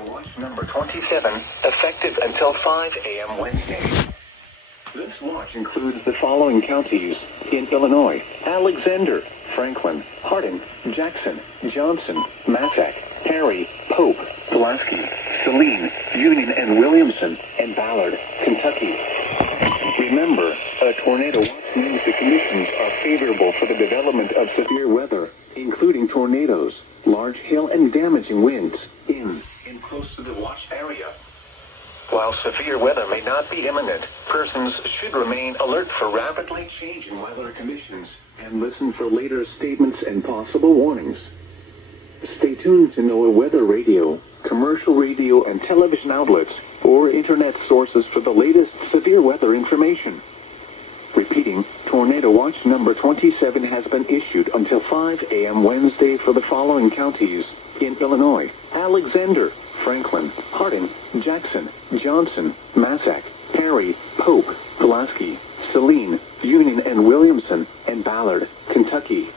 Tornado Watch number 27, effective until 5 a.m. Wednesday. This watch includes the following counties in Illinois: Alexander, Franklin, Hardin, Jackson, Johnson, Massac, Perry, Pope, Pulaski, Saline, Union and Williamson, and Ballard, Kentucky. Remember, a tornado watch means the conditions are favorable for the development of severe weather, including tornadoes, large hail and damaging winds, in and close to the watch area. While severe weather may not be imminent, persons should remain alert for rapidly changing weather conditions and listen for later statements and possible warnings. Stay tuned to NOAA weather radio, commercial radio and television outlets, or internet sources for the latest severe weather information. Repeating, Tornado Watch number 27 has been issued until 5 a.m. Wednesday for the following counties in Illinois: Alexander, Franklin, Hardin, Jackson, Johnson, Massac, Perry, Pope, Pulaski, Saline, Union and Williamson, and Ballard, Kentucky.